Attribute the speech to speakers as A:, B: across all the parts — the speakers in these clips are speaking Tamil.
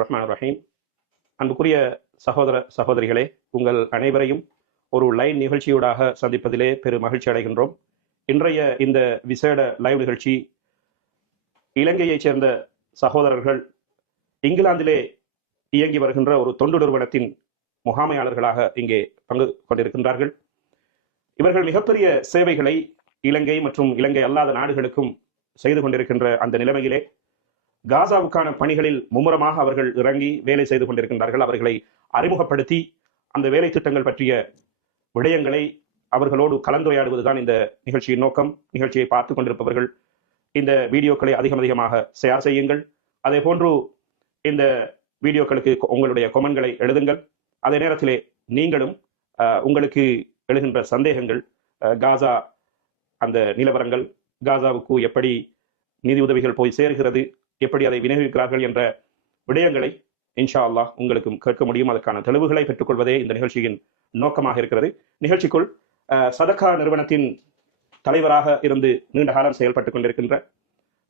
A: ரஹ்மான் ரஹீம் அன்புக்குரிய சகோதர சகோதரிகளே உங்கள் அனைவரையும் ஒரு லைவ் நிகழ்ச்சியூடாக சந்திப்பதிலே பெரு மகிழ்ச்சி அடைகின்றோம். இன்றைய இந்த விசேட லைவ் நிகழ்ச்சி இலங்கையைச் சேர்ந்த சகோதரர்கள் இங்கிலாந்திலே இயங்கி வருகின்ற ஒரு தொண்டு நிறுவனத்தின் முகாமையாளர்களாக இங்கே பங்கு கொண்டிருக்கின்றார்கள். இவர்கள் மிகப்பெரிய சேவைகளை இலங்கை மற்றும் இலங்கை அல்லாத நாடுகளுக்கும் செய்து கொண்டிருக்கின்ற அந்த நிலைமையிலே காசாவுக்கான பணிகளில் மும்முரமாக அவர்கள் இறங்கி வேலை செய்து கொண்டிருக்கின்றார்கள். அவர்களை அறிமுகப்படுத்தி அந்த வேலை திட்டங்கள் பற்றிய விடயங்களை அவர்களோடு கலந்துரையாடுவதுதான் இந்த நிகழ்ச்சியின் நோக்கம். நிகழ்ச்சியை பார்த்து கொண்டிருப்பவர்கள் இந்த வீடியோக்களை அதிகம் அதிகமாக ஷேர் செய்யுங்கள். அதே போன்று இந்த வீடியோக்களுக்கு உங்களுடைய கொமெண்ட்களை எழுதுங்கள். அதே நேரத்திலே நீங்களும் உங்களுக்கு எழுகின்ற சந்தேகங்கள் காசா அந்த நிலவரங்கள் காசாவுக்கு எப்படி நிதி உதவிகள் போய் சேர்கிறது எப்படி அதை விநியோகிக்கிறார்கள் என்ற விடயங்களை இன்ஷா அல்லாஹ் உங்களுக்கும் கேட்க முடியும். அதற்கான தெளிவுகளை பெற்றுக்கொள்வதே இந்த நிகழ்ச்சியின் நோக்கமாக இருக்கிறது. நிகழ்ச்சிக்குள் சதகா நிறுவனத்தின் தலைவராக இருந்து நீண்ட காலம் செயல்பட்டுக் கொண்டிருக்கின்ற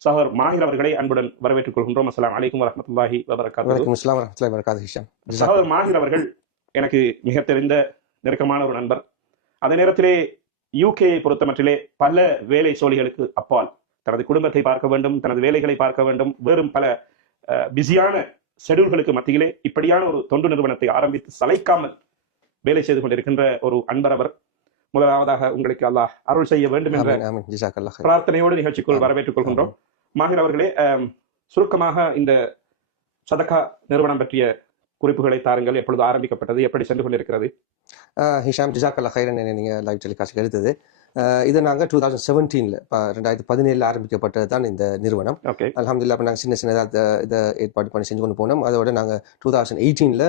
A: சகோதர் மாஹிர் அவர்களை அன்புடன் வரவேற்றுக் கொள்கின்றோம். அஸ்ஸலாமு அலைக்கும்
B: வரமத்துல்லாஹி வரகாத்து ஹிஷாம்.
A: சகோதரர் மாஹிர் அவர்கள் எனக்கு மிக தெரிந்த நெருக்கமான ஒரு நண்பர். அதே நேரத்திலே யூகேயை பொறுத்தமட்டிலே பல வேலை சோழிகளுக்கு அப்பால். தனது குடும்பத்தை பார்க்க வேண்டும் தனது வேலைகளை பார்க்க வேண்டும். வேறும் பல பிஸியான ஷெடியூல்களுக்கு மத்தியிலே இப்படியான ஒரு தொண்டு நிறுவனத்தை ஆரம்பித்து சளைக்காமல் வேலை செய்து கொண்டிருக்கின்ற ஒரு அன்பர் அவர். முதலாவதாக உங்களுக்கு அல்லாஹ் அருள் செய்ய வேண்டும் என்ற. பிரார்த்தனையோடு நிகழ்ச்சிக்குள். வரவேற்றுக் கொள்கின்றோம். மாஹிர் அவர்களே சுருக்கமாக இந்த சதகா நிறுவனம் பற்றிய குறிப்புகளை தாருங்கள். எப்பொழுது ஆரம்பிக்கப்பட்டது எப்படி சென்று கொண்டிருக்கிறது?
B: ஹிஷாம் ஜிசாக்கல்லா ஹைரன் என்ன நீங்கள் லைவ் டெலிகாஸ்ட் ஆஹ் இது நாங்கள் டூ தௌசண்ட் செவன்டீனில் ரெண்டாயிரத்தி பதினேழில் ஆரம்பிக்கப்பட்டது தான் இந்த நிறுவனம்.
A: ஓகே.
B: அல்ஹம்துலில்லாஹ் இப்போ நாங்கள் சின்ன சின்னதாக இதை ஏற்பாடு பண்ணி செஞ்சு கொண்டு போனோம். அதோட நாங்கள் டூ தௌசண்ட் எயிட்டீனில்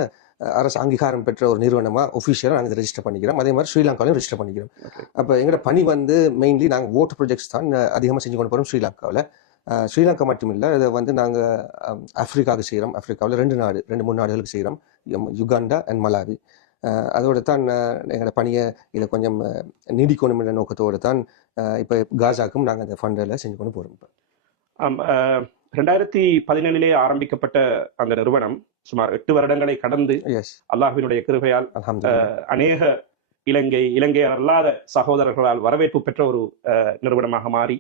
B: அரசு அங்கீகாரம் பெற்ற ஒரு நிறுவனமாக ஒஃபிஷியலாக நாங்கள் ரெஜிஸ்டர் பண்ணிக்கிறோம். அதே மாதிரி ஸ்ரீலங்காவிலும் ரெஜிஸ்டர் பண்ணிக்கிறோம். அப்போ எங்களோட பணி வந்து மெயின்லி நாங்கள் ஓட்டு ப்ராஜெக்ட்ஸ் தான் அதிகமாக செஞ்சு கொண்டு போகிறோம் ஸ்ரீலங்காவில் ஸ்ரீலங்கா மட்டும் இல்லை இதை வந்து நாங்கள் ஆஃப்ரிக்காவுக்கு செய்கிறோம் ஆஃப்ரிக்காவில் ரெண்டு நாடு ரெண்டு மூணு நாடுகளுக்கு செய்கிறோம் யுகாண்டா அண்ட் மலாவி. அதோட தான் எங்களோட பணியை இதை கொஞ்சம் என்ற நோக்கத்தோடு தான் இப்போ காசாக்கும் நாங்கள் அந்த ஃபண்டில் செஞ்சு கொண்டு போகிறோம் இப்போ
A: ஆம், அஹ், ரெண்டாயிரத்தி பதினேழிலே ஆரம்பிக்கப்பட்ட அந்த நிறுவனம் சுமார் எட்டு வருடங்களை கடந்து
B: எஸ்
A: அல்லாஹ்வினுடைய கிருபையால் அநேக இலங்கை இலங்கையர் அல்லாத சகோதரர்களால் வரவேற்பு பெற்ற ஒரு நிறுவனமாக மாறி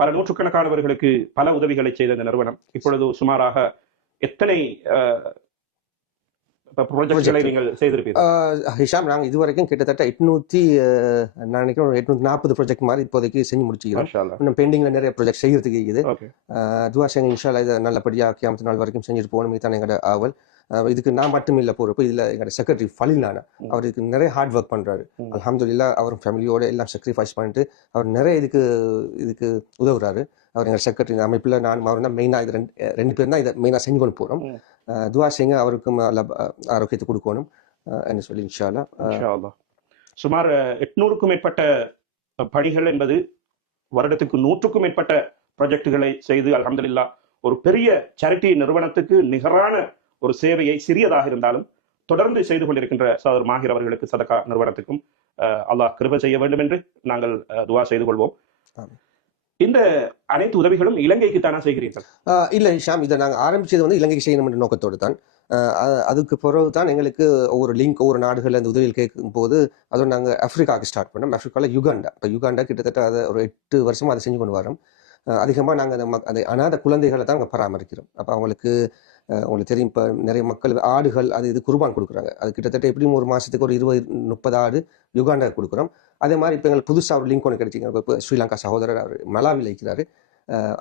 A: பல நூற்றுக்கணக்கானவர்களுக்கு பல உதவிகளை செய்த இந்த நிறுவனம் இப்பொழுது சுமாராக எத்தனை ப்ராஜெக்ட்களை
B: Project.
A: நீங்கள் செய்திருப்பீர்கள்
B: ஆஹ் ஹிஷாம் நாங்கள் இது வரைக்கும் கிட்டத்தட்ட எட்நூற்றி நான் நினைக்கிறேன் எட்நூத்தி நாற்பது ப்ராஜெக்ட் மாதிரி இப்போதைக்கு செஞ்சு முடிச்சுக்கிறோம். இன்னும் பெண்டிங்கில் நிறைய ப்ராஜெக்ட் செய்யறதுக்கு இருக்குது.
A: ஓகே.
B: துவாசங்க இன்ஷால்லா இதை நல்லபடியாக கியாமத்து நாள் வரைக்கும் செஞ்சுட்டு போகணும். இதுதான் எங்களோட ஆவல். இதுக்கு நான் மட்டும் இல்லை பொறுப்பு இதில் எங்களோட செக்ரட்டரி ஃபலிலான. அவர் இதுக்கு நிறைய ஹார்ட் ஒர்க் பண்ணுறாரு
A: ம்.
B: அல்ஹம்துலில்லா அவர் ஃபேமிலியோட எல்லாம் sacrifice பண்ணிட்டு அவர் நிறைய இதுக்கு இதுக்கு உதவுறாரு. அவர் எங்கள் செக்ரட்டரி அமைப்பில் நான் அவர் தான் மெயினாக இது ரெண்டு ரெண்டு பேர் தான் இதை மெயினாக செஞ்சு கொண்டு போகிறோம். துவா செய்யுங்க அவருக்கும் ஆரோக்கியத்தை கொடுக்கணும் என்று சொல்லி இன்ஷால்லா
A: இன்ஷா அல்லாஹ். சுமார் எட்நூறுக்கும் மேற்பட்ட பணிகள் என்பது வருடத்துக்கு நூற்றுக்கும் மேற்பட்ட ப்ராஜெக்டுகளை செய்து அல்ஹம்துலில்லாஹ் ஒரு பெரிய சேரிட்டி நிறுவனத்துக்கு நிகரான ஒரு சேவையை சிறியதாக இருந்தாலும் தொடர்ந்து செய்து கொண்டிருக்கின்ற சகோதரர் மாஹிர் அவர்களுக்கு சதகா நிறுவனத்துக்கும் அல்லாஹ் கிருபை செய்ய வேண்டும் என்று நாங்கள் துவா செய்து கொள்வோம்
B: ஆமென்.
A: இந்த அனைத்து உதவிகளும் இலங்கைக்கு தானா செய்கிறீர்கள்?
B: இல்லை ஷாம் இதை நாங்கள் ஆரம்பிச்சது வந்து இலங்கைக்கு செய்யணும் என்ற நோக்கத்தோடு தான். அதுக்கு பிறகு தான் எங்களுக்கு ஒவ்வொரு லிங்க் ஒவ்வொரு நாடுகளில் அந்த உதவிகள் கேட்கும் போது அதோட நாங்கள் ஆஃப்ரிக்காவுக்கு ஸ்டார்ட் பண்ணோம். ஆஃப்ரிக்காவில் யுகாண்டா. இப்போ யுகாண்டா கிட்டத்தட்ட அதை ஒரு எட்டு வருஷமாக அதை செஞ்சு கொண்டு வரோம். அதிகமாக நாங்கள் அந்த அந்த அனாத குழந்தைகளை தான் நாங்கள் பராமரிக்கிறோம். அப்போ அவங்களுக்கு உங்களுக்கு தெரியும் இப்போ நிறைய மக்கள் ஆடுகள் அது இது குர்பான் கொடுக்குறாங்க. அது கிட்டத்தட்ட எப்படியும் ஒரு மாதத்துக்கு ஒரு இருபது முப்பது ஆடு யுகாண்டா கொடுக்குறோம். அதே மாதிரி இப்போ எங்களுக்கு புதுசாக ஒரு லிங்க் ஒன்று கிடைச்சிங்க. இப்போ ஸ்ரீலங்கா சகோதரர் அவர் மலாவில் இருக்கிறாரு.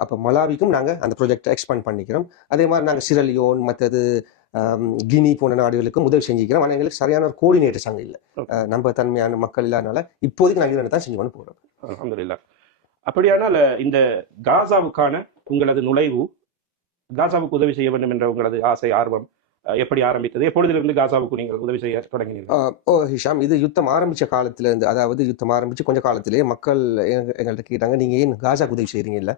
B: அப்போ மலாவிக்கும் நாங்கள் அந்த ப்ராஜெக்டை எக்ஸ்பேண்ட் பண்ணிக்கிறோம். அதே மாதிரி நாங்கள் சிரலியோன் மற்றது கினி போன்ற நாடுகளுக்கும் உதவி செஞ்சுக்கிறோம். ஆனால் எங்களுக்கு சரியான ஒரு கோஆர்டினேட்டர்ஸ் அங்கே இல்லை. நம்ப தன்மையான மக்கள் இல்லாதனால இப்போதைக்கு நாங்கள் இதை தான் செஞ்சு கொண்டு போகிறோம்
A: அப்படியானால் இந்த காசாவுக்கான உங்களது நுழைவு காசாவுக்கு உதவி செய்ய வேண்டும் என்ற உங்களது ஆசை ஆர்வம் எப்படி ஆரம்பித்தது? எப்பொழுதிலிருந்து காசாவுக்கு நீங்கள் உதவி செய்ய தொடங்கினீர்கள்?
B: ஓ ஹிஷாம் இது யுத்தம் ஆரம்பித்த காலத்துல இருந்து அதாவது யுத்தம் ஆரம்பித்து கொஞ்ச காலத்திலேயே மக்கள் எங்கள்கிட்ட கேட்டாங்க நீங்கள் ஏன் காசாக்கு உதவி செய்கிறீங்க இல்லை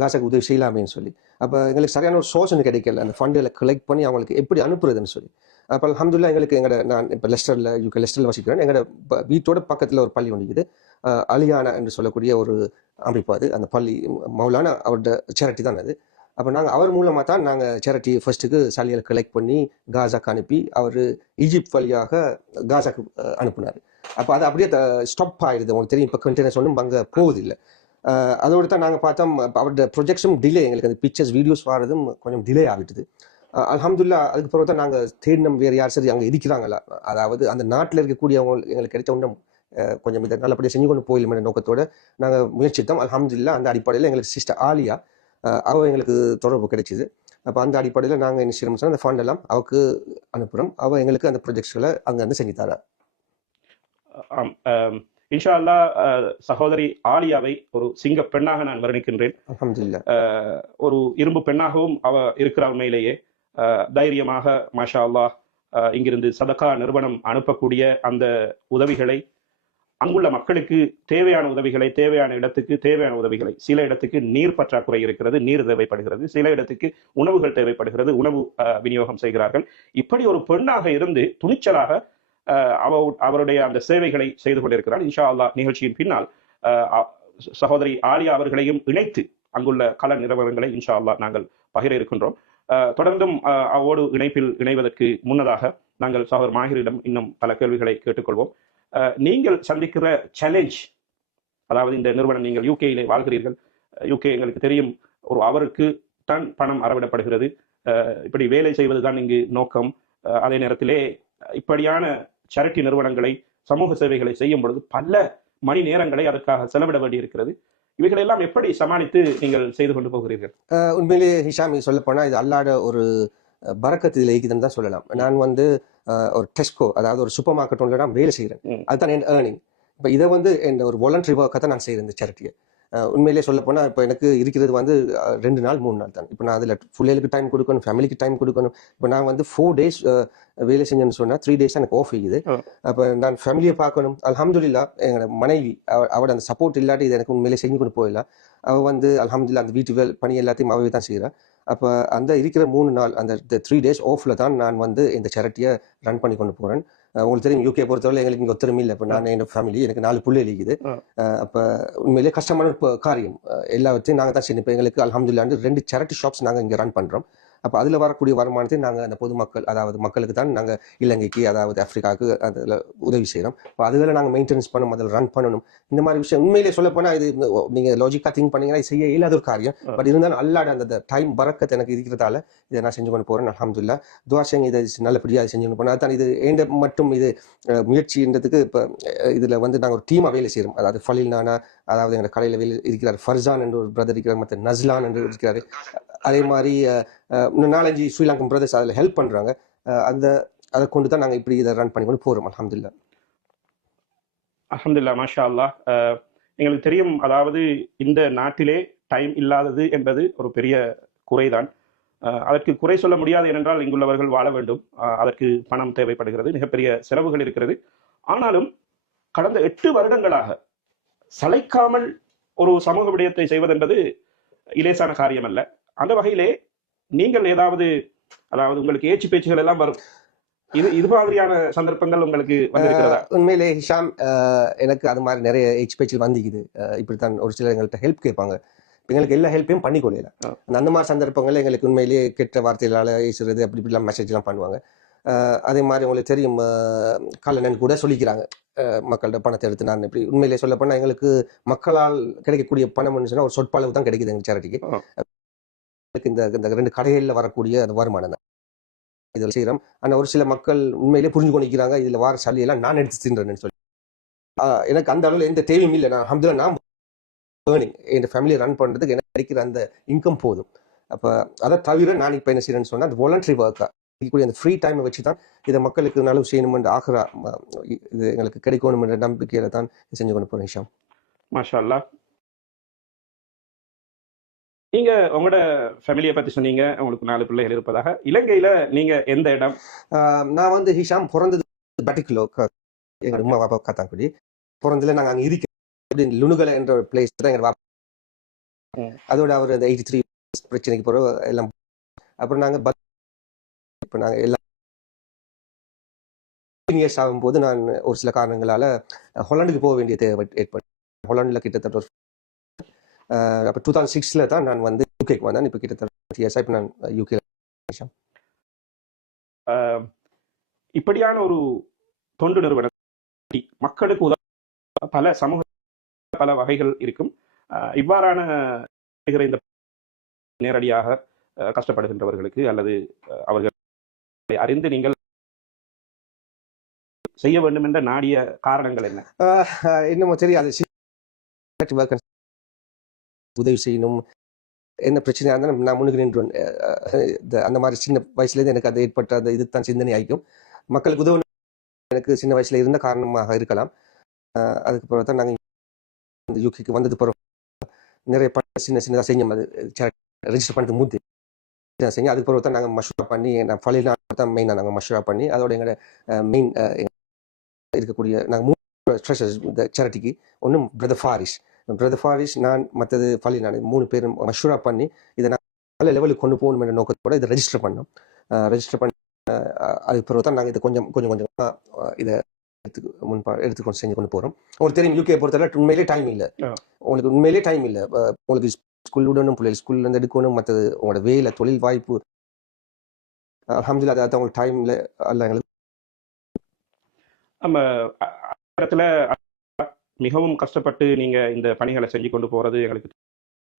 B: காசாக்கு உதவி செய்யலாமேன்னு சொல்லி. அப்போ எங்களுக்கு சரியான ஒரு சோர்ஸ் ஒன்று கிடைக்கல. அந்த ஃபண்டில் கலெக்ட் பண்ணி அவங்களுக்கு எப்படி அனுப்புறதுன்னு சொல்லி. அப்போ அல்ஹம்துலில்லாஹ் எங்களுக்கு எங்களோட நான் இப்போ லெஸ்டரில் யூகே லெஸ்டரில் வசிக்கிறேன். எங்களோட வீட்டோட பக்கத்தில் ஒரு பள்ளி ஒன்று இருக்குது. அலியானா என்று சொல்லக்கூடிய ஒரு அமைப்பு அது. அந்த பள்ளி மௌலானா அவரோட சேரிட்டி தான் அது. அப்போ நாங்கள் அவர் மூலமாக தான் நாங்கள் சேரிட்டி ஃபர்ஸ்ட்டுக்கு சளிகளை கலெக்ட் பண்ணி காசாக்கு அனுப்பி அவர் ஈஜிப்ட் வழியாக காசாக்கு அனுப்புனார். அப்போ அது அப்படியே ஸ்டாப் ஆகிடுது உங்களுக்கு தெரியும் இப்போ கண்டெய்னர்ஸ் ஒன்றும் அங்கே போவதில்லை. அதோடு அதோட தான் நாங்கள் பார்த்தோம் அப்ப அவரோட ப்ரொஜெக்ஷன் டிலே எங்களுக்கு அந்த பிக்சர்ஸ் வீடியோஸ் வரதும் கொஞ்சம் டிலே ஆகிட்டுது அலமதுல்லா அதுக்கு பிறகு தான் நாங்கள் தேடினோம் வேறு யார் சரி அங்கே இருக்கிறாங்களா? அதாவது அந்த நாட்டில் இருக்கக்கூடியவங்க எங்களுக்கு கிடைச்ச ஒன்றும் கொஞ்சம் இதை நல்லபடியாக செஞ்சு கொண்டு போயிடும் என்ற நோக்கத்தோடு நாங்கள் முயற்சித்தோம். அலமதுல்லா அந்த அடிப்படையில் எங்களுக்கு சிஸ்டர் ஆலியா அஹ், அவ எங்களுக்கு தொடர்பு கிடைச்சிது. அப்போ அந்த அடிப்படையில் நாங்கள் என்ன செய்யணும் சொன்னால் அந்த ஃபண்ட் எல்லாம் அவக்கு அனுப்புகிறோம் அவள் எங்களுக்கு அந்த ப்ரொஜெக்ட்ஸ்களை அங்கேருந்து செஞ்சு தரா.
A: இன்ஷா அல்லாஹ் அஹ், சகோதரி ஆலியாவை ஒரு சிங்க பெண்ணாக நான் வர்ணிக்கின்றேன். ஒரு இரும்பு பெண்ணாகவும் அவ இருக்கிற உண்மையிலேயே தைரியமாக மாஷா அல்லாஹ் இங்கிருந்து சதகா நிறுவனம் அனுப்பக்கூடிய அந்த உதவிகளை அங்குள்ள மக்களுக்கு தேவையான உதவிகளை தேவையான இடத்துக்கு தேவையான உதவிகளை. சில இடத்துக்கு நீர் பற்றாக்குறை இருக்கிறது நீர் தேவைப்படுகிறது. சில இடத்துக்கு உணவுகள் தேவைப்படுகிறது உணவு அஹ், விநியோகம் செய்கிறார்கள். இப்படி ஒரு பெண்ணாக இருந்து துணிச்சலாக அவ அவருடைய அந்த சேவைகளை செய்து கொண்டிருக்கிறார் இன்ஷா அல்லாஹ் நிகழ்ச்சியின் பின்னால் அஹ், சகோதரி ஆலியா அவர்களையும் இணைத்து அங்குள்ள கல நிறுவனங்களை இன்ஷா அல்லாஹ் நாங்கள் பகிர இருக்கின்றோம். அஹ், தொடர்ந்தும் அஹ், அவோடு இணைப்பில் இணைவதற்கு முன்னதாக நாங்கள் சகோதர் மாஹிரிடம் இன்னும் பல கேள்விகளை கேட்டுக்கொள்வோம். நீங்கள் சந்திக்கிற சேலஞ்ச் அதாவது இந்த நிறுவனம் நீங்கள் யூகேயிலே வாழ்கிறீர்கள் யூகே எங்களுக்கு தெரியும் ஒரு அவருக்கு தான் பணம் அறவிடப்படுகிறது. அஹ், இப்படி வேலை செய்வதுதான் இங்கு நோக்கம். அஹ், அதே நேரத்திலே இப்படியான சேரிட்டி நிறுவனங்களை சமூக சேவைகளை செய்யும் பொழுது பல மணி நேரங்களை அதற்காக செலவிட வேண்டியிருக்கிறது. இவைகளெல்லாம் எப்படி சமாளித்து நீங்கள் செய்து கொண்டு போகிறீர்கள்?
B: உண்மையிலேயே ஹிஷாமி சொல்ல போனால் இது அல்லாட ஒரு அஹ், பரக்கத்து இதில் இருக்குதுன்னு தான் சொல்லலாம். நான் வந்து ஒரு டெஸ்கோ அதாவது ஒரு சூப்பர் மார்க்கெட் ஒன்றில் நான் வேலை செய்கிறேன். அதுதான் என் ஏர்னிங் இப்போ இதை வந்து என் ஒரு வாலண்டரி ஒர்க்காக தான் நான் செய்கிறேன் இந்த சேரிட்டியை உண்மையிலேயே சொல்ல போனால் இப்போ எனக்கு இருக்கிறது வந்து ரெண்டு நாள் மூணு நாள் தான். இப்போ நான் அதில் பிள்ளைகளுக்கு டைம் கொடுக்கணும் ஃபேமிலிக்கு டைம் கொடுக்கணும். இப்போ நான் வந்து ஃபோர் டேஸ் வேலை செஞ்சேன்னு சொன்னால் த்ரீ டேஸ் எனக்கு ஆஃப் இருக்குது. அப்போ நான் ஃபேமிலியை பார்க்கணும். அல்ஹம்துலில்லாஹ் எங்களோட மனைவி அவ அவட அந்த சப்போர்ட் இல்லாட்டி இது எனக்கு உண்மையிலே செஞ்சு கொண்டு போயிடலாம். அவள் வந்து அல்ஹம்துலில்லாஹ் அந்த வீட்டு வேல் பணி எல்லாத்தையும் அவவே தான் செய்கிறா அப்போ அந்த இருக்கிற மூணு நாள் அந்த த்ரீ டேஸ் ஆஃபில் தான் நான் வந்து இந்த சேரிட்டியை ரன் பண்ணி கொண்டு போகிறேன் உங்களுக்கு தெரியும் யூகே பொறுத்தவரை எங்களுக்கு இங்கே ஒத்துருமே இல்லை. இப்போ நான் என் ஃபேமிலி எனக்கு நாலு புள்ளை இருக்குது. அப்போ உண்மையிலேயே கஷ்டமான காரியம். அஹ் எல்லாவற்றையும் நாங்கள் தான் செய்யணும் இப்போ எங்களுக்கு அல்ஹம்துலில்லாஹ் ரெண்டு சேரிட்டி ஷாப்ஸ் நாங்கள் இங்கே ரன் பண்ணுறோம் அப்போ அதில் வரக்கூடிய வருமானத்தை நாங்கள் அந்த பொதுமக்கள் அதாவது மக்களுக்கு தான் நாங்கள் இலங்கைக்கு அதாவது ஆப்பிரிக்காவுக்கு அதில் உதவி செய்கிறோம் இப்போ அதுகளை நாங்கள் மெயின்டெனன்ஸ் பண்ணணும் அதில் ரன் பண்ணணும். இந்த மாதிரி விஷயம் உண்மையிலே சொல்ல போனால் இது நீங்கள் லாஜிக்காக திங்க் பண்ணீங்கன்னா இது செய்ய இயலாத ஒரு காரியம். பட் இருந்தாலும் அல்லாட அந்த டைம் பறக்கத்து எனக்கு இருக்கிறதால இதை நான் செஞ்சு கொண்டு போகிறேன் அல்ஹம்துலில்லாஹ் துவாசங்க இதை நல்லபடியாக செஞ்சு கொண்டு போனேன் அதான் இது ஏண்ட மட்டும் இது முயற்சின்றதுக்கு இப்போ இதில் வந்து நாங்கள் ஒரு டீமாக வேலை செய்கிறோம் அதாவது ஃபலில் நானா அதாவது எங்கள் கடையில் வேலை இருக்கிறார் ஃபர்ஜான் என்று ஒரு பிரதர் இருக்கிறார் மற்ற நஸ்லான் என்று இருக்கிறார். அதே மாதிரி நாலஞ்சு ஸ்ரீலங்கன் பிரதர்ஸ் அதில் ஹெல்ப் பண்ணுறாங்க அந்த அதை கொண்டு தான் நாங்கள் இப்படி இதை ரன் பண்ணி கொண்டு போகிறோம் அலமதுல்லா
A: அஹமதுல்லா மாஷா அல்லாஹ் எங்களுக்கு தெரியும் அதாவது இந்த நாட்டிலே டைம் இல்லாதது என்பது ஒரு பெரிய குறைதான். அதற்கு குறை சொல்ல முடியாது ஏனென்றால் இங்குள்ளவர்கள் வாழ வேண்டும். அதற்கு பணம் தேவைப்படுகிறது மிகப்பெரிய செலவுகள் இருக்கிறது. ஆனாலும் கடந்த எட்டு வருடங்களாக சளைக்காமல் ஒரு சமூக விடயத்தை செய்வதென்பது இலேசான காரியம் அல்ல அந்த வகையிலே நீங்கள் ஏதாவது அதாவது உங்களுக்கு ஏச்சு பேச்சுகள் எல்லாம் வரும். இது இது மாதிரியான சந்தர்ப்பங்கள் உங்களுக்கு
B: உண்மையிலே ஹிஷாம் எனக்கு அது மாதிரி நிறைய ஏஜ் பேச்சில் வந்திக்குது. இப்படித்தான் ஒரு சிலர் எங்கள்கிட்ட ஹெல்ப் கேட்பாங்க. எங்களுக்கு எல்லா ஹெல்ப்பையும் பண்ணி கொள்ளல.
A: ஆ.
B: அந்த மாதிரி சந்தர்ப்பங்கள்ல எங்களுக்கு உண்மையிலேயே கெட்ட வார்த்தைகளால ஏசுறது அப்படி இப்படிலாம் மெசேஜ் எல்லாம் பண்ணுவாங்க. அதே மாதிரி உங்களுக்கு தெரியும் கல்லணன் கூட சொல்லிக்கிறாங்க. மக்கள்கிட்ட பணத்தை எடுத்து நான் இப்படி உண்மையிலேயே சொல்ல எங்களுக்கு மக்களால் கிடைக்கக்கூடிய பணம் சொன்னா ஒரு சொற்பளவு தான் கிடைக்குது எங்க சேரிட்டிக்கு. இந்த இந்த ரெண்டு கடைகளில் வரக்கூடிய அந்த வருமானம் தான். இதில் செய்கிறோம் ஆனால் ஒரு சில மக்கள் உண்மையிலே புரிஞ்சு கொண்டிருக்கிறாங்க இதில் வார சளியெல்லாம் நான் எடுத்து தின்றேன்னு சொல்லி. ஆஹ் எனக்கு அந்த அளவில் எந்த தேவையும் இல்லை. நான் அஹமதுல்லா நான் ஏர்னிங் என் ஃபேமிலி ரன் பண்ணுறதுக்கு எனக்கு கிடைக்கிற அந்த இன்கம் போதும். அப்போ அதை தவிர நான் இப்போ என்ன செய்யறேன்னு சொன்னால் அந்த வாலண்டரி ஒர்க்காக இருக்கக்கூடிய அந்த ஃப்ரீ டைமை வச்சு தான் இதை மக்களுக்கு நல்ல செய்யணுமென்று ஆகிற இது எங்களுக்கு கிடைக்கணுமென்ற நம்பிக்கையில தான் செஞ்சு கொண்டு போகிறேன் விஷயம்
A: மாஷா அல்லாஹ். நீங்க உங்களோட ஃபேமிலியை பத்தி சொன்னீங்க. உங்களுக்கு நாலு பிள்ளைகள் இருப்பதாக. இலங்கையில நீங்க எந்த இடம்?
B: நான் வந்து ஹிஷாம் பிறந்தது பட்டிக்குலோ எங்கள் அம்மா பாப்பா காத்தாங்குடி பிறந்ததுல நாங்கள் அங்கே இருக்கோம். லுணுகலை என்ற ஒரு பிளேஸ் தான் எங்கள் பாப்பா. அதோட அவர் அந்த எயிட்டி த்ரீ பிரச்சனைக்கு போகிற எல்லாம் அப்புறம் நாங்கள் பத் இப்போ நாங்கள் எல்லாம் இயர்ஸ் ஆகும்போது நான் ஒரு சில காரணங்களால ஹொலாண்டுக்கு போக வேண்டிய தேவை ஏற்பட்டு ஹொலாண்டில் கிட்டத்தட்ட ஒரு அப்போ டூ தௌசண்ட் சிக்ஸில் தான் நான் வந்து யூகேக்கு வந்தேன். இப்போ கிட்டத்தட்ட இயர்ஸாக இப்போ நான் யூகே
A: ஆஹ் இப்படியான ஒரு தொண்டு நிறுவனம் மக்களுக்கு உதவ பல சமூக பல வகைகள் இருக்கும். இவ்வாறான இந்த நேரடியாக கஷ்டப்படுகின்றவர்களுக்கு அல்லது அவர்கள் அறிந்து நீங்கள் செய்ய வேண்டும் என்ற நாடிய காரணங்கள் என்ன?
B: என்னமோ தெரியாது. உதவி செய்யணும். என்ன பிரச்சனையாக இருந்தாலும் நான் முன்னுக்கு நின்றுவேன் அந்த மாதிரி சின்ன வயசுலேருந்து எனக்கு அது ஏற்பட்ட அந்த இது தான் சிந்தனை ஆகிக்கும். மக்களுக்கு உதவணும் எனக்கு சின்ன வயசுல இருந்த காரணமாக இருக்கலாம். அதுக்கு பிறகு தான் நாங்கள் இந்த யூகேக்கு வந்தது பிறகு நிறைய பணம் சின்ன சின்னதாக செஞ்சோம் அது ரெஜிஸ்டர் பண்ணிட்டு மூத்து செஞ்சு அதுக்கு பிறகு தான் நாங்கள் மஷூரா பண்ணி நான் பழைய தான் மெயினாக நாங்கள் மஷூரா பண்ணி அதோட எங்களோட மெயின் இருக்கக்கூடிய நாங்கள் மூணு ட்ரெஷர்ஸ் இந்த சேரிட்டிக்கு ஒன்றும் பிரதர் ஃபாரிஸ். பிரதர் ஃபாரிஸ் நான் மற்றது பள்ளி நான் மூணு பேரும் மஷூரா பண்ணி இதை நான் நல்ல லெவலுக்கு கொண்டு போகணும் என்ற நோக்கத்தோட இதை ரெஜிஸ்டர் பண்ணோம். ரெஜிஸ்டர் பண்ணி அதுக்கு பிறகு தான் நாங்கள் இதை கொஞ்சம் கொஞ்சம் கொஞ்சமாக இதை எடுத்து முன்பா எடுத்துக்கொண்டு செஞ்சு கொண்டு போகிறோம் உங்களுக்கு தெரியும் யூகே பொறுத்தவரை உண்மையிலே டைம் இல்லை. உங்களுக்கு உண்மையிலே டைம் இல்லை. உங்களுக்கு ஸ்கூல் விடணும் பிள்ளைகள் ஸ்கூல்லேருந்து எடுக்கணும் மற்றது உங்களோட வேலை தொழில் வாய்ப்பு. அலமதுல்லா அதாவது உங்களுக்கு டைம் இல்லை. அல்ல எங்களுக்கு
A: நம்ம இடத்துல மிகவும் கஷ்டப்பட்டு நீங்க இந்த பணிகளை செஞ்சு கொண்டு போறது எங்களுக்கு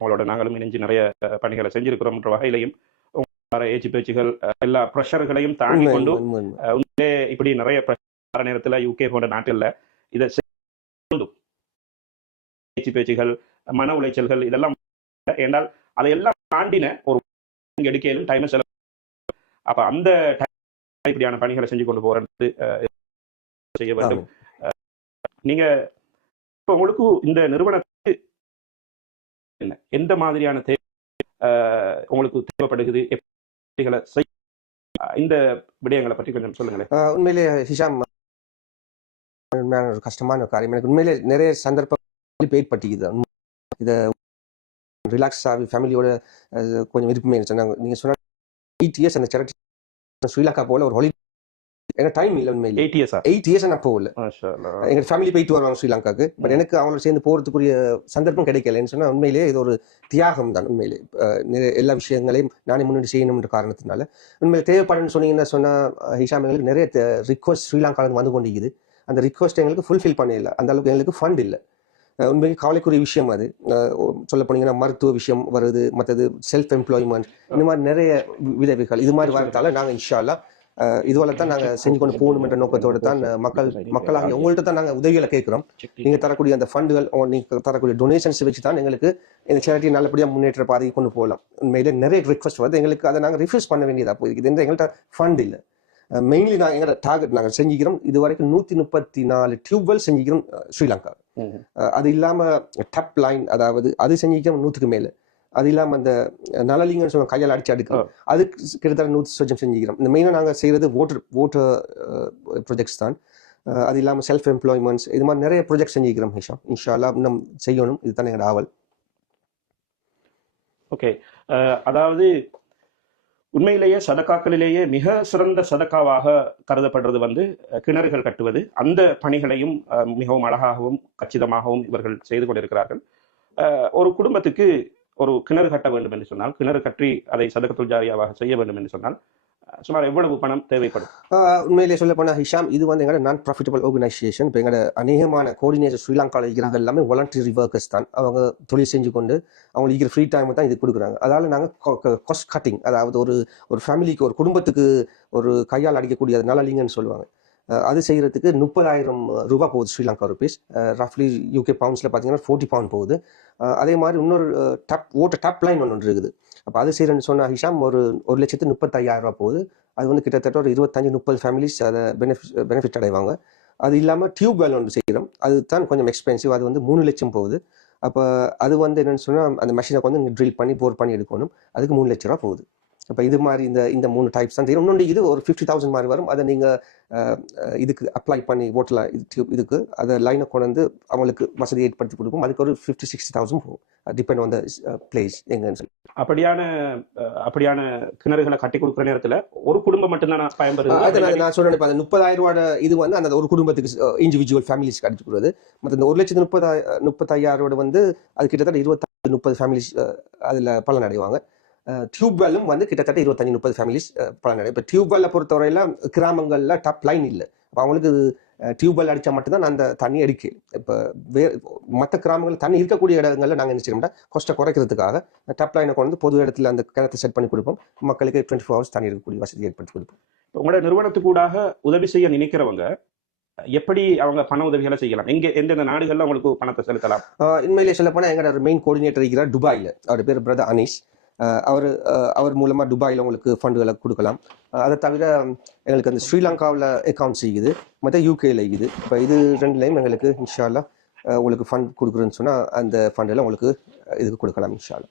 A: உங்களோட நாங்களும் இணைஞ்சு நிறைய பணிகளை செஞ்சிருக்கிறோம்ன்ற வகையிலையும் உங்களோட ஏச்சு பேச்சுகள் எல்லா ப்ரெஷர்களையும் தாண்டி கொண்டு உண்மையிலே இப்படி நிறைய பிரச்சனை நேரத்துல யூகே போன்ற நாட்டில் இதை பேச்சு பேச்சுகள் மன உளைச்சல்கள் இதெல்லாம் என்றால் அதையெல்லாம் தாண்டின ஒரு எடுக்கையிலும் டைம் செலவு அப்ப அந்த இப்படியான பணிகளை செஞ்சு கொண்டு போறது அஹ், செய்ய வேண்டும். அஹ், நீங்க உங்களுக்கு இந்த நிறுவனத்துக்கு என்ன எந்த மாதிரியான தேவை உங்களுக்கு தேவைப்படுகிறது எப்படிகளை இந்த விடயங்களை பற்றி கொஞ்சம் சொல்லுங்களேன்.
B: உண்மையிலேயே உண்மையிலே ஹிஷாம் உண்மையான ஒரு கஷ்டமான ஒரு காரியம். எனக்கு உண்மையிலே நிறைய சந்தர்ப்பம் ஏற்பட்டிக்குது இதை ரிலாக்ஸ் ஆகி ஃபேமிலியோட கொஞ்சம் விருப்பமே சொன்னாங்க. நீங்கள் சொன்ன எயிட் இயர்ஸ் அந்த சேரிட்டி ஸ்ரீலங்கா போல ஒரு ஹாலிடே எனக்கு டைம் இல்லை உண்மையிலே.
A: எயிட் இயர்ஸா
B: எயிட் இயர்ஸ் நான் போகல. எங்க ஃபேமிலி போயிட்டு வருவாங்க ஸ்ரீலங்காக்கு பட் எனக்கு அவங்களோட சேர்ந்து போகிறதுக்குரிய சந்தர்ப்பம் கிடைக்கலன்னு சொன்னால் உண்மையிலே இது ஒரு தியாகம் தான் உண்மையிலே எல்லா விஷயங்களையும் நானே முன்னாடி செய்யணும்ன்ற காரணத்தினால. உண்மையில தேவைப்படுன்னு சொன்னீங்கன்னா சொன்னால் ஹிஷாம் எங்களுக்கு நிறைய ரிக்வஸ்ட் ஸ்ரீலங்காவிலிருந்து வந்து கொண்டிருக்குது. அந்த ரிக்வஸ்ட் எங்களுக்கு ஃபுல்ஃபில் பண்ணல. அந்த அளவுக்கு எங்களுக்கு ஃபண்ட் இல்லை. உண்மைக்கு கவலைக்குரிய விஷயம் அது. சொல்ல போனீங்கன்னா மருத்துவ விஷயம் வருது மற்றது செல்ஃப் எம்ப்ளாய்மெண்ட் இந்த மாதிரி நிறைய வி- விளைவுகள் இது மாதிரி வரதால நாங்கள் இன்ஷால்லா அஹ் இதுவரை தான் நாங்கள் செஞ்சு கொண்டு போகணும் என்ற நோக்கத்தோடு தான் மக்கள் மக்களாக உங்கள்கிட்ட தான் நாங்கள் உதவிகளை கேட்குறோம். நீங்க தரக்கூடிய அந்த ஃபண்டுகள் நீங்க தரக்கூடிய டொனேஷன்ஸ் வச்சு தான் எங்களுக்கு இந்த சேரிட்டி நல்லபடியாக முன்னேற்ற பாதைக்கு கொண்டு போகலாம். உண்மையிலே நிறைய ரிக்வஸ்ட் வருது. எங்களுக்கு அதை நாங்கள் ரிஃப்யூஸ் பண்ண வேண்டியதாக போயிருக்கு இது எங்கள்கிட்ட ஃபண்ட் இல்லை. மெயின்லி நாங்கள் எங்களோட டார்கெட் நாங்கள் செஞ்சுக்கிறோம். இது வரைக்கும் நூற்றி முப்பத்தி நாலு டியூப்வெல் செஞ்சுக்கிறோம் ஸ்ரீலங்கா அது இல்லாமல் டப் லைன் அதாவது அது செஞ்சுக்கிறோம் நூற்றுக்கு மேலே. அது இல்லாமல் அந்த நலலிங்கன்னு சொல்லுவாங்க கையால் அடிச்சு அடுக்கிறோம் அதுக்கு கிட்டத்தட்ட நூற்றி சொச்சம் செஞ்சுக்கிறோம். இந்த மெயினாக நாங்கள் செய்கிறது ஓட்டர் ஓட்டர் ப்ரொஜெக்ட்ஸ் தான். அது இல்லாமல் செல்ஃப் எம்ப்ளாய்மெண்ட்ஸ் இது மாதிரி நிறைய ப்ரொஜெக்ட் செஞ்சுக்கிறோம் ஹிஷாம். இன்ஷால்லா இன்னும் செய்யணும். இதுதான் எங்களோட ஆவல்.
A: ஓகே. அதாவது உண்மையிலேயே சதக்காக்களிலேயே மிக சிறந்த சதக்காவாக கருதப்படுறது வந்து கிணறுகள் கட்டுவது. அந்த பணிகளையும் மிகவும் அழகாகவும் கச்சிதமாகவும் இவர்கள் செய்து கொண்டிருக்கிறார்கள். ஒரு குடும்பத்துக்கு ஒரு கிணறு கட்ட வேண்டும் என்று சொன்னால் கிணறு கட்டி அதை சதகத்துள் ஜாரியாவாக செய்ய வேண்டும் என்று சொன்னால் சுமார் எவ்வளவு பணம் தேவைப்படும்?
B: உண்மையிலே சொல்ல போனால் ஹிஷாம் இது வந்து எங்களோட நான் ப்ராஃபிட்டபிள் ஆர்கனைசேஷன் இப்போ எங்களோட அநேகமான கோஆர்டினேட்டர் ஸ்ரீலங்காவில் இருக்கிறாங்க எல்லாமே வாலண்டரி ஒர்க்கர்ஸ் தான். அவங்க தொழில் செஞ்சு கொண்டு அவங்களுக்கு இருக்கிற ஃப்ரீ டைம் தான் இது கொடுக்குறாங்க. அதால நாங்கள் காஸ்ட் கட்டிங் அதாவது ஒரு ஒரு ஃபேமிலிக்கு ஒரு குடும்பத்துக்கு ஒரு கையால் அடிக்கக்கூடிய அது நலலிங்கன்னு சொல்லுவாங்க. அது செய்கிறதுக்கு முப்பதாயிரம் ரூபாய் போகுது ஸ்ரீலங்கா ருபீஸ் ரஃப்லி யூகே பவுண்ட்ஸில் பார்த்தீங்கன்னா ஃபோர்ட்டி பவுண்ட் போகுது. அதே மாதிரி இன்னொரு டப் ஓட்ட டப் லைன் ஒன்று இருக்குது. அப்போ அது செய்கிறேன்னு சொன்னால் ஹிஷாம் ஒரு ஒரு லட்சத்து முப்பத்தையாயிரம் போகுது. அது வந்து கிட்டத்தட்ட ஒரு இருபத்தஞ்சு முப்பது ஃபேமிலிஸ் அதை பெனிஃபிட் பெனிஃபிட் அடைவாங்க. அது இல்லாமல் டியூப் வேல் ஒன்று செய்கிறோம். அது தான் கொஞ்சம் எக்ஸ்பென்சிவ் அது வந்து மூணு லட்சம் போகுது. அப்போ அது வந்து என்னென்னு சொன்னால் அந்த மெஷினை வந்து ட்ரில் பண்ணி போர் பண்ணி எடுக்கணும். அதுக்கு மூணு லட்ச ரூபா போகுது. அப்போ இது மாதிரி இந்த இந்த மூணு டைப்ஸ் தான் தெரியும். இன்னொன்று இது ஒரு ஃபிஃப்டி தௌசண்ட் மாதிரி வரும். அதை நீங்கள் இதுக்கு அப்ளை பண்ணி ஓட்டல இதுக்கு அதை லைனை கொண்டு வந்து அவங்களுக்கு வசதி ஏற்படுத்தி கொடுக்கும் அதுக்கு ஒரு ஃபிஃப்டி சிக்ஸ்டி தௌசண்ட் போகும். டிபெண்ட் ஆன் த பிளேஸ் எங்கன்னு சொல்லி.
A: அப்படியான அப்படியான கிணறுகளை கட்டி கொடுக்குற நேரத்துல ஒரு குடும்பம் மட்டும்தான்
B: அதை
A: பயன்பெறுது
B: நான் நான் சொல்றேன் இப்போ அந்த முப்பதாயிரம் ரூபாய் இது வந்து அந்த ஒரு குடும்பத்துக்கு இண்டிவிஜுவல் ஃபேமிலிஸ்க்கு அடிச்சு கொடுக்குறது. மற்ற இந்த ஒரு லட்சத்து முப்பதாயிரம் முப்பத்தையாயிரம் ரூபாய் வந்து அது கிட்டத்தட்ட இருபத்தாறு முப்பது ஃபேமிலிஸ் அதில் பலன் அடைவாங்க. டியூப் வெல்லும் வந்து கிட்டத்தட்ட இருபத்தஞ்சு முப்பது ஃபேமிலிஸ் பலனடை இப்போ டியூப் வெல்லை பொறுத்தவரையில கிராமங்களில் டப் லைன் இல்லை. அப்போ அவங்களுக்கு டியூப் வெல் அடித்தா மட்டும்தான் அந்த தண்ணி அடிக்க. இப்போ வே மற்ற கிராமங்கள் தண்ணி இருக்கக்கூடிய இடங்களில் நாங்கள் என்ன செய்யணும்னா கொஸ்ட்டை குறைக்கிறதுக்காக டப் லைனை கொண்டு பொது இடத்துல அந்த கிணத்தை செட் பண்ணி கொடுப்போம். மக்களுக்கு டுவெண்ட்டி ஃபோர் ஹவர்ஸ் தண்ணி இருக்கக்கூடிய வசதி ஏற்படுத்தி கொடுப்போம்.
A: உங்களோட நிறுவனத்துக்கூடாக உதவி செய்ய நினைக்கிறவங்க எப்படி அவங்க பண உதவிகளை செய்யலாம்? எங்க எந்தெந்த நாடுகள்ல உங்களுக்கு பணத்தை செலுத்தலாம்?
B: உண்மையிலே சொல்ல போனால் எங்களோட மெயின் கோஆர்டினேட்டர் இருக்கிறார் துபாயில். அவர் பேர் பிரதர் அனீஷ். அவர் அவர் மூலமாக துபாயில் உங்களுக்கு ஃபண்டுகளை கொடுக்கலாம். அதை தவிர எங்களுக்கு அந்த ஸ்ரீலங்காவில் அக்கௌண்ட்ஸ் இருக்குது மற்ற யூகேல இருக்குது. இப்போ இது ரெண்டுலேயும் எங்களுக்கு இன்ஷால்லா உங்களுக்கு ஃபண்ட் கொடுக்குறேன்னு சொன்னால் அந்த ஃபண்டெல்லாம் உங்களுக்கு இதுக்கு கொடுக்கலாம் இன்ஷால்லா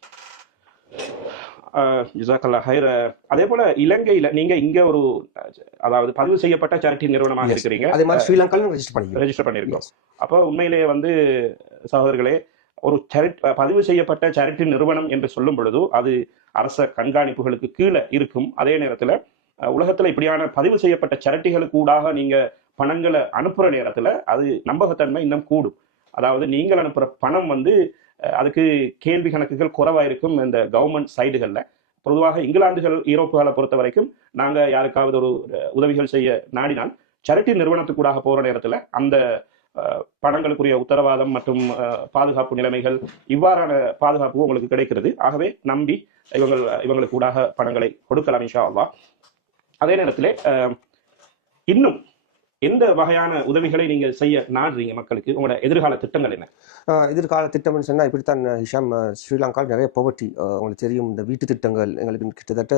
A: ஜிசாக்கல்லா ஹைர். அதே போல இலங்கையில நீங்க இங்க ஒரு அதாவது பதிவு செய்யப்பட்ட சேரிட்டி நிறுவனமாக. இருக்கிறீங்க.
B: அதே மாதிரி ஸ்ரீலங்காலும் ரெஜிஸ்டர் பண்ணிக்கிறோம்.
A: ரெஜிஸ்டர் பண்ணிருக்கோம். அப்போ உண்மையிலேயே வந்து சகோதரர்களே ஒரு சேரிட் பதிவு செய்யப்பட்ட சேரிட்டி நிறுவனம் என்று சொல்லும் பொழுது அது அரச கண்காணிப்புகளுக்கு கீழே இருக்கும். அதே நேரத்தில் உலகத்தில் இப்படியான பதிவு செய்யப்பட்ட சேரிட்டிகளுக்கு ஊடாக நீங்கள் பணங்களை அனுப்புகிற நேரத்தில் அது நம்பகத்தன்மை இன்னும் கூடும். அதாவது நீங்கள் அனுப்புகிற பணம் வந்து அதுக்கு கேள்வி கணக்குகள் குறைவாக இருக்கும் இந்த கவர்மெண்ட் சைடுகளில் பொதுவாக இங்கிலாந்துகள் ஈரோப்புகளை பொறுத்த வரைக்கும் நாங்கள் யாருக்காவது ஒரு உதவிகள் செய்ய நாடினால் சேரிட்டி நிறுவனத்துக்கூடாக போகிற நேரத்தில் அந்த பணங்களுக்குரிய உத்தரவாதம் மற்றும் அஹ், பாதுகாப்பு நிலைமைகள் இவ்வாறான பாதுகாப்பு உங்களுக்கு கிடைக்கிறது. ஆகவே நம்பி இவங்கள் இவங்களுக்கு ஊடாக பணங்களை கொடுக்கலாம் இன்ஷா அல்லா அதே நேரத்திலே அஹ், இன்னும் எந்த வகையான உதவிகளை நீங்கள் செய்ய நாடுறீங்க மக்களுக்கு? உங்களோட எதிர்கால திட்டங்கள் என்ன?
B: ஆஹ் எதிர்கால திட்டம்னு சொன்னால் இப்படித்தான் ஹிஷாம் ஸ்ரீலங்காவில் நிறைய பவர்ட்டி உங்களுக்கு தெரியும். இந்த வீட்டு திட்டங்கள் எங்களுக்கு கிட்டத்தட்ட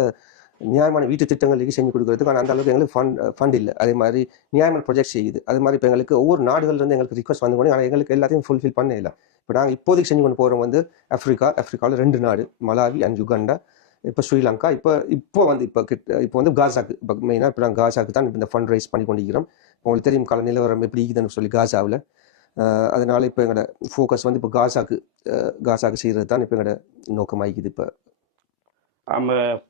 B: நியாயமான வீட்டு திட்டங்களுக்கு செஞ்சு கொடுக்கறதுக்கு ஆனால் அந்த அளவுக்கு எங்களுக்கு ஃபண்ட் ஃபண்ட் இல்லை. அதே மாதிரி நியாயமான ப்ரொஜெக்ட் செய்யுது. அது மாதிரி இப்போ எங்களுக்கு ஒவ்வொரு நாடுகள்லேருந்து எங்களுக்கு ரிக்வஸ்ட் வந்து கொண்டு ஆனால் எங்களுக்கு எல்லாத்தையும் ஃபுல்ஃபில் பண்ண இல்லை. இப்போ நாங்கள் இப்போதைக்கு செஞ்சு கொண்டு போகிறோம் வந்து ஆஃப்ரிக்கா ஆஃப்ரிக்காவில் ரெண்டு நாடு மலாவி அண்ட் யுகண்டா இப்போ ஸ்ரீலங்கா இப்போ இப்போ வந்து இப்போ கிட்ட இப்போ வந்து காசாக்கு இப்போ மெயினாக இப்போ நாங்கள் காசாக்கு தான் இப்போ இந்த ஃபண்ட் ரைஸ் பண்ணி கொண்டிருக்கிறோம். உங்களுக்கு தெரியும் கால நிலவரம் எப்படி இருக்குதுன்னு சொல்லி காசாவில். அதனால் இப்போ எங்களோட ஃபோக்கஸ் வந்து இப்போ காசாக்கு காசாக்கு செய்கிறது தான் இப்போ எங்களோட நோக்கமாகிக்குது இப்போ.
A: ஆமாம்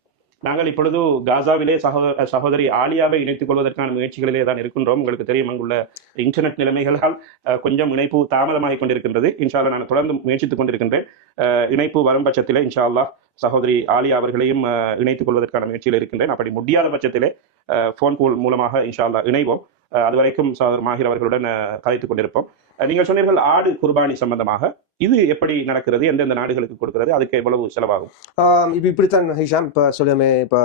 A: நாங்கள் இப்பொழுது காசாவிலே சகோதர சகோதரி ஆலியாவை இணைத்துக் கொள்வதற்கான முயற்சிகளிலே தான் இருக்கின்றோம். உங்களுக்கு தெரியும் அங்குள்ள இன்டர்நெட் நிலைமைகளால் கொஞ்சம் இணைப்பு தாமதமாகிக் கொண்டிருக்கின்றது. இன்ஷால்லா நான் தொடர்ந்து முயற்சித்துக் கொண்டிருக்கின்றேன். இணைப்பு வரும் பட்சத்திலே இன்ஷா சகோதரி ஆலியா அவர்களையும் இணைத்துக் கொள்வதற்கான முயற்சியில் இருக்கின்றேன். அப்படி முடியாத பட்சத்திலே ஃபோன் கால் மூலமாக இன்ஷால்லா இணைவோம். அதுவரைக்கும் சகோதரர் மாஹிர் அவர்களுடன் கலைத்துக் கொண்டிருப்போம். நீங்கள் சொன்னீர்கள் ஆடு குர்பானி சம்பந்தமாக. இது எப்படி நடக்கிறது? எந்தெந்த நாடுகளுக்கு கொடுக்கிறது? அதுக்கு எவ்வளவு செலவாகும்?
B: இப்போ இப்படித்தான் ஹிஷாம் இப்போ சொல்லுமே இப்போ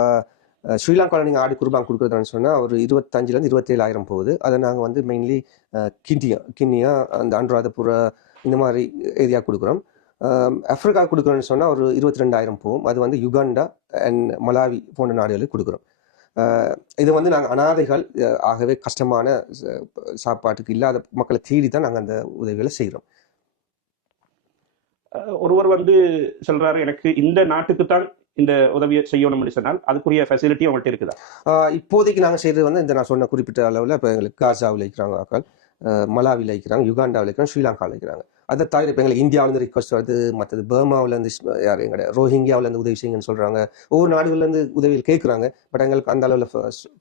B: ஸ்ரீலங்காவில் நீங்கள் ஆடு குர்பான் கொடுக்குறதுன்னு சொன்னால் ஒரு இருபத்தஞ்சிலேருந்து இருபத்தேழாயிரம் போகுது. அதை நாங்கள் வந்து மெயின்லி கிண்டியா கிண்ணியா அந்த அனுராதபுர இந்த மாதிரி ஏரியா கொடுக்குறோம். ஆஃப்ரிக்கா கொடுக்குறோன்னு சொன்னால் ஒரு இருபத்தி ரெண்டாயிரம் போகும். அது வந்து யுகாண்டா அண்ட் மலாவி போன்ற நாடுகளுக்கு கொடுக்குறோம். இது வந்து நாங்கள் அனாதைகள் ஆகவே கஷ்டமான சாப்பாட்டுக்கு இல்லாத மக்களை தேடி தான் நாங்கள் அந்த உதவிகளை செய்கிறோம்
A: ஒருவர் வந்து சொல்றாரு எனக்கு இந்த நாட்டுக்கு தான் இந்த உதவியை செய்யணும்னு சொன்னால் அதுக்குரிய ஃபெசிலிட்டி அவங்கள்ட்ட இருக்குதா?
B: இப்போதைக்கு நாங்கள் செய்கிறது வந்து இந்த நான் சொன்ன குறிப்பிட்ட அளவில் இப்போ எங்களுக்கு காசாவில் இருக்கிறாங்க ஆக்கள் மலாவில இருக்கிறாங்க யுகாண்டாவில் இருக்கிறாங்க ஸ்ரீலங்காவில் இருக்கிறாங்க. அதை தவிர இப்போ எங்களுக்கு இந்தியாவிலேருந்து ரிக்வஸ்ட் வருது மற்றது பர்மாவிலேருந்து யார் எங்களோட ரோஹிங்கியாவிலேருந்து உதவி செய்யுங்கன்னு சொல்கிறாங்க ஒவ்வொரு நாடுகள்லேருந்து உதவிகள் கேட்குறாங்க பட் எங்களுக்கு அந்த அளவில்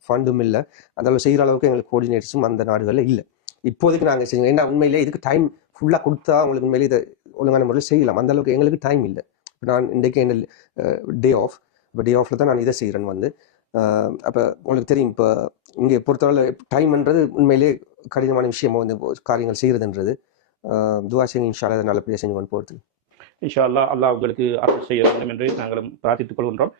B: ஃபண்டும் இல்லை. அந்த அளவு செய்கிற அளவுக்கு எங்களுக்கு கோஆர்டினேட்டர்ஸும் அந்த நாடுகளில் இல்லை. இப்போதைக்கு நாங்கள் செய்யணும் ஏன்னா உண்மையிலே இதுக்கு டைம் ஃபுல்லாக கொடுத்தா உங்களுக்கு உண்மையிலே இதை ஒழுங்கான முறையில் செய்யலாம். அந்த அளவுக்கு எங்களுக்கு டைம் இல்லை. இப்போ நான் இன்றைக்கு என்ன டே ஆஃப் இப்போ டே ஆஃபில் தான் நான் இதை செய்கிறேன் வந்து அப்போ உங்களுக்கு தெரியும் இப்போ இங்கே பொறுத்தவரை டைம்ன்றது உண்மையிலே கடினமான விஷயமா வந்து காரியங்கள் செய்கிறதுன்றது துவா செய்யுங்க இன்ஷா அல்லாஹ் நல்லபடியாக செஞ்சு கொண்டு போகிறது
A: இன்ஷா அல்லாஹ் அல்லாஹ் உங்களுக்கு அருள் செய்ய வேண்டும் என்று நாங்களும் பிரார்த்தித்துக் கொள்கின்றோம்.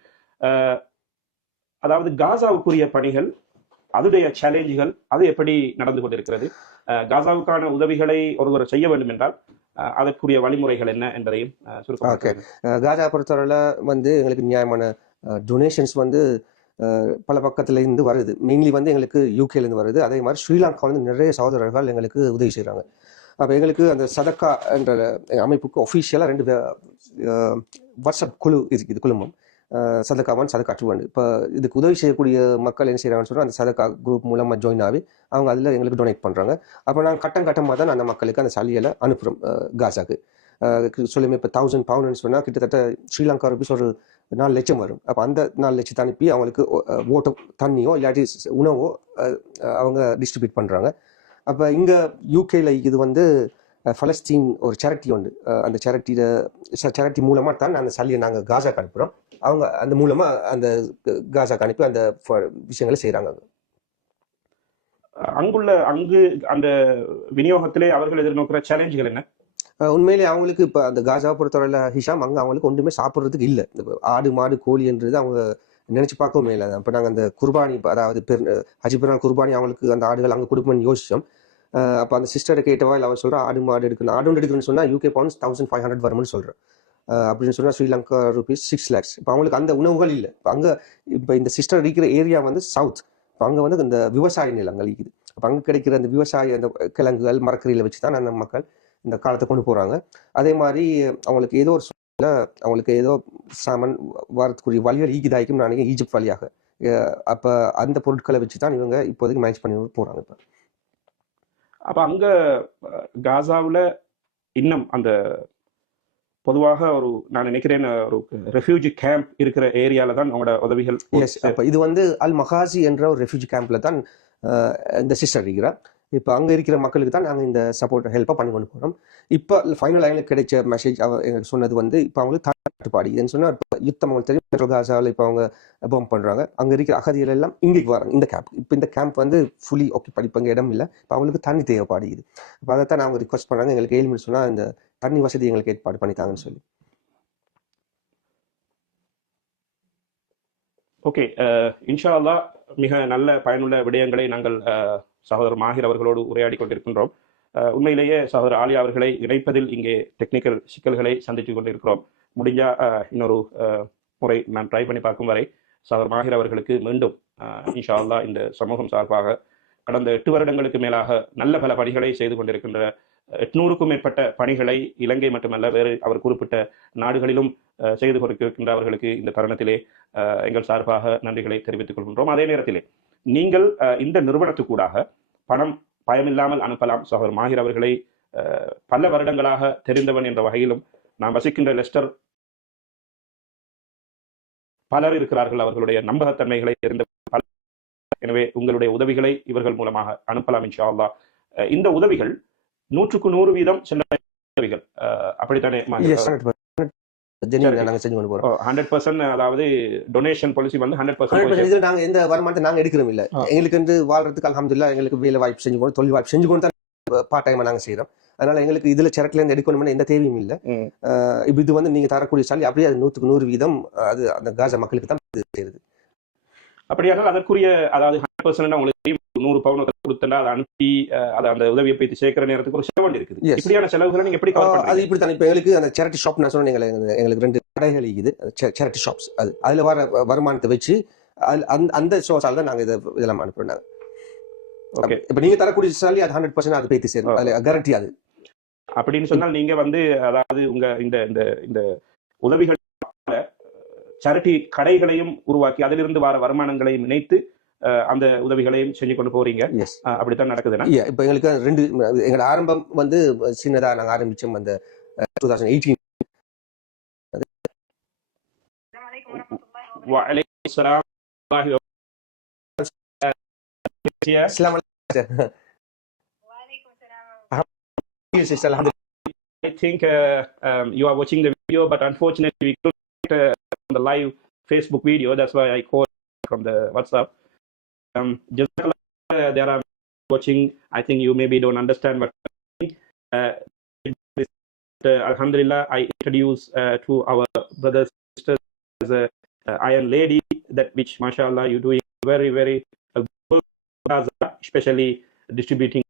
A: அதாவது காசாவுக்குரிய பணிகள் அதுடைய சேலஞ்சுகள் அது எப்படி நடந்து கொண்டிருக்கிறது? காசாவுக்கான உதவிகளை ஒருவர் செய்ய வேண்டும் என்றால் அதற்குரிய வழிமுறைகள் என்ன என்பதையும். அஹ்
B: காஜா பொறுத்தவரையில் வந்து எங்களுக்கு நியாயமான டொனேஷன்ஸ் வந்து பல பக்கத்துல இருந்து வருது. மெயின்லி வந்து எங்களுக்கு யூகேலேருந்து வருது. அதே மாதிரி ஸ்ரீலங்கா வந்து நிறைய சகோதரர்கள் எங்களுக்கு உதவி செய்கிறாங்க அப்போ எங்களுக்கு அந்த சதக்கா என்ற அமைப்புக்கு ஒஃபிஷியலாக ரெண்டு வாட்ஸ்அப் குழு இருக்குது குழுமம். சதக்காவான் சதக்கா டுவன் இப்போ இதுக்கு உதவி செய்யக்கூடிய மக்கள் என்ன செய்கிறாங்கன்னு சொன்னால் அந்த சதக்கா குரூப் மூலமாக ஜாயின் ஆகி அவங்க அதில் எங்களுக்கு டொனேட் பண்ணுறாங்க அப்போ நாங்கள் கட்டம் கட்டமாக தான் அந்த மக்களுக்கு அந்த சலுகைகளை அனுப்புகிறோம் காசாக்கு. சொல்லுமே இப்போ தௌசண்ட் பவுண்ட்னு சொன்னால் கிட்டத்தட்ட ஸ்ரீலங்கா ருபீஸ் ஒரு நாலு லட்சம் வரும். அப்போ அந்த நாலு லட்சத்தை அனுப்பி அவங்களுக்கு ஓட்டோ தண்ணியோ இல்லாட்டி உணவோ அவங்க டிஸ்ட்ரிபியூட் பண்ணுறாங்க அப்போ இங்கே யூகேல இது வந்து பலஸ்தீன் ஒரு சேரிட்டி உண்டு. அந்த சேரிட்டியில் சேரிட்டி மூலமாக தான் அந்த சல்லியை நாங்கள் காசாக்கு அனுப்புகிறோம் அவங்க அந்த மூலமாக அந்த காசாக்கு அனுப்பி அந்த விஷயங்களை செய்கிறாங்க
A: அங்குள்ள அங்கு அந்த விநியோகத்திலே அவர்கள் எதிர்நோக்கிற சேலஞ்சுகள் என்ன?
B: உண்மையிலே அவங்களுக்கு இப்போ அந்த காஜாவை பொறுத்தவரையில் ஹிஷாம் அங்கே அவங்களுக்கு ஒன்றுமே சாப்பிட்றதுக்கு இல்லை. இந்த ஆடு மாடு கோழின்றது அவங்க நினச்சி பார்க்கவும் இல்லை. இப்போ நாங்கள் அந்த குர்பானி அதாவது பெரு ஹஜி பெருநாள் குர்பானி அவங்களுக்கு அந்த ஆடுகள் அங்கே கொடுப்போம்னு யோசிச்சோம். அப்போ அந்த சிஸ்டரை கேட்டவா? இல்லை அவன் சொல்கிறா ஆடு மாடு எடுக்கணும். ஆடு ஒன்று எடுக்கணும்னு சொன்னால் UK pounds thousand five hundred வரும்னு சொல்கிறேன் அப்படின்னு சொன்னால் ஸ்ரீலங்கா ருபீஸ் சிக்ஸ் லேக்ஸ் இப்போ அவங்களுக்கு அந்த உணவுகள் இல்லை. இப்போ அங்கே இப்போ இந்த சிஸ்டர் இருக்கிற ஏரியா வந்து சவுத் இப்போ அங்கே வந்து இந்த விவசாய நிலங்கள் இருக்குது. அப்போ அங்கே கிடைக்கிற அந்த விவசாய அந்த கிழங்குகள் மரக்கறியில் வச்சு தான் அந்த மக்கள் இந்த காலத்தை கொண்டு போகிறாங்க அதே மாதிரி அவங்களுக்கு ஏதோ ஒரு சூழ்நிலை அவங்களுக்கு ஏதோ சாமான் வரத்துக்குரிய வழிகள் ஈகிதாய்க்கும் நான் நினைக்கிறேன் ஈஜிப்ட் வழியாக. அப்போ அந்த பொருட்களை வச்சு தான் இவங்க இப்போதைக்கு மேனேஜ் பண்ணி போகிறாங்க இப்போ.
A: அப்போ அங்கே காசாவில் இன்னும் அந்த பொதுவாக ஒரு நான் நினைக்கிறேன் ஒரு ரெஃப்யூஜி கேம்ப் இருக்கிற ஏரியால தான் அவங்களோட உதவிகள்
B: எஸ் அப்போ இது வந்து அல் மகாசி என்ற ஒரு ரெஃப்யூஜி கேம்ப்ல தான் இந்த சிஸ்டர் இருக்கிறார். இப்போ அங்கே இருக்கிற மக்களுக்கு தான் நாங்கள் இந்த சப்போர்ட் ஹெல்ப்பாக பண்ணி கொண்டு போகிறோம் இப்போ ஃபைனல் லைனில் கிடைச்ச மெசேஜ் அவர் எங்களுக்கு சொன்னது வந்து இப்போ அவங்களுக்கு தட்டுப்பாடு. இதுன்னு சொன்னால் இப்போ யுத்தம் அவங்களுக்கு தெரியும் பெட்ரோல் காசாவில் இப்போ அவங்க பம்ப் பண்ணுறாங்க அங்கே இருக்கிற அகதிகள் எல்லாம் இங்கேக்கு வராங்க. இந்த கேம்ப் இப்போ இந்த கேம்ப் வந்து ஃபுல்லி ஓகே இப்போ இங்கே இடம் இல்லை. இப்போ அவங்களுக்கு தண்ணி தேவைப்பாடுது. இப்போ அதை தான் அவங்க ரிக்வஸ்ட் பண்ணுறாங்க எங்களுக்கு ஏழு மணி சொன்னால் இந்த தண்ணி வசதி எங்களுக்கு ஏற்பாடு பண்ணித்தாங்கன்னு சொல்லி.
A: ஓகே இன்ஷா அல்லா மிக நல்ல பயனுள்ள விடயங்களை நாங்கள் சகோதரர் மாஹிர் அவர்களோடு உரையாடி கொண்டிருக்கின்றோம். உண்மையிலேயே சகோதரர் ஆலியா அவர்களை இணைப்பதில் இங்கே டெக்னிக்கல் சிக்கல்களை சந்தித்து கொண்டிருக்கிறோம். முடிஞ்சா இன்னொரு முறை நான் ட்ரை பண்ணி பார்க்கும் வரை சகோதர் மாஹிர் அவர்களுக்கு மீண்டும் இன்ஷா அல்லா இந்த சமூகம் சார்பாக கடந்த எட்டு வருடங்களுக்கு மேலாக நல்ல பல பணிகளை செய்து கொண்டிருக்கின்ற எட்நூறுக்கும் மேற்பட்ட பணிகளை இலங்கை மட்டுமல்ல வேறு அவர் குறிப்பிட்ட நாடுகளிலும் செய்து கொடுக்கின்ற அவர்களுக்கு இந்த தருணத்திலே எங்கள் சார்பாக நன்றிகளை தெரிவித்துக் கொள்கின்றோம். அதே நேரத்திலே நீங்கள் இந்த நிறுவனத்துக்கூடாக பணம் பயமில்லாமல் அனுப்பலாம். சகோதரர் மாஹிர் அவர்களை பல வருடங்களாக தெரிந்தவன் என்ற வகையிலும் நாம் வசிக்கின்ற லெஸ்டர் பலர் இருக்கிறார்கள். அவர்களுடைய நம்பகத்தன்மைகளை தெரிந்த. எனவே உங்களுடைய உதவிகளை இவர்கள் மூலமாக அனுப்பலாம் இன்ஷா இந்த உதவிகள் நூற்றுக்கு நூறு வீதம் சென்ற உதவிகள். அப்படித்தானே
B: ஜெனிவன் நாங்கள் செஞ்சு கொண்டு போகிறோம்
A: ஹண்ட்ரட் பர்சன்ட் அதாவது டொனேஷன் பாலிசி வந்து ஹண்ட்ரட் பர்சன்ட்
B: நாங்க எந்த வருமானத்தை நாங்க எடுக்கிறோம் இல்ல. எங்களுக்கு வந்து வாழ்றதுக்கு அல்ஹம்துலில்லாஹ் எங்களுக்கு வேலை வாய்ப்பு செஞ்சு கொண்டு தொழில் வாய்ப்பு செஞ்சு கொண்டு தான் பார்ட் டைமா நாங்க செய்யறோம் அதனால எங்களுக்கு இதுல சரக்குல இருந்து எடுக்கணும்னு எந்த தேவையும் இல்ல. இப்ப இது வந்து நீங்க தரக்கூடிய சாலி அப்படியே அது நூத்துக்கு நூறு வீதம் அது அந்த காசா மக்களுக்கு தான் இது சேருது.
A: அப்படியானால் அதற்குரிய அதாவது பர்சன்ட் தெரியும், நூறு பவுன் கொடுத்தா அதை அனுப்பி அதை அந்த உதவியை போய் சேர்க்கிற நேரத்துக்கு ஒரு செலவு இருக்குது. இப்படியான செலவுகளை நீங்க எப்படி
B: அது இப்படி தான். இப்போ எங்களுக்கு அந்த சேரிட்டி ஷாப் நான் சொன்னேன் எங்களுக்கு ரெண்டு கடைகள் இருக்குது. சேரிட்டி ஷாப்ஸ் அது அதுல வர வருமானத்தை வச்சு அந்த அந்த சோர்ஸால தான் நாங்க இதை இதெல்லாம் அனுப்புறோம் நாங்க.
A: ஓகே
B: இப்ப நீங்க தரக்கூடிய சாலி அது ஹண்ட்ரட் பர்சன்ட் அது பேத்தி சேரும். அதுல கேரண்டி அது.
A: அப்படின்னு சொன்னால் நீங்க வந்து அதாவது உங்க இந்த இந்த இந்த உதவிகள் சேரிட்டி கடைகளையும் உருவாக்கி அதிலிருந்து வர வருமானங்களையும் இணைத்து அந்த உதவிகளையும் செஞ்சு கொண்டு போறீங்க அப்படித்தான் நடக்குதுன்னா
B: Yeah, இப்போ எங்களுக்கு ரெண்டு எங்களோட ஆரம்பம் வந்து சின்னதா நாங்க ஆரம்பிச்சோம் அந்த டூ தௌசண்ட் எயிட்டீன்
A: வலைக்கும் அஸ்ஸலாம் வரஹ்மத்துல்லாஹி வபரகாத்துஹு.
B: இஸ்லாம் sister
A: I think uh, um, you are watching the video, but unfortunately we couldn't uh, on the live Facebook video. That's why I called from the WhatsApp. Um, Jazakallah, uh, there are watching. I think you maybe don't understand what. Uh, uh, Alhamdulillah, I introduce uh, to our brothers and sisters as a uh, Iron Lady, that which, mashallah, you doing very very uh, especially distributing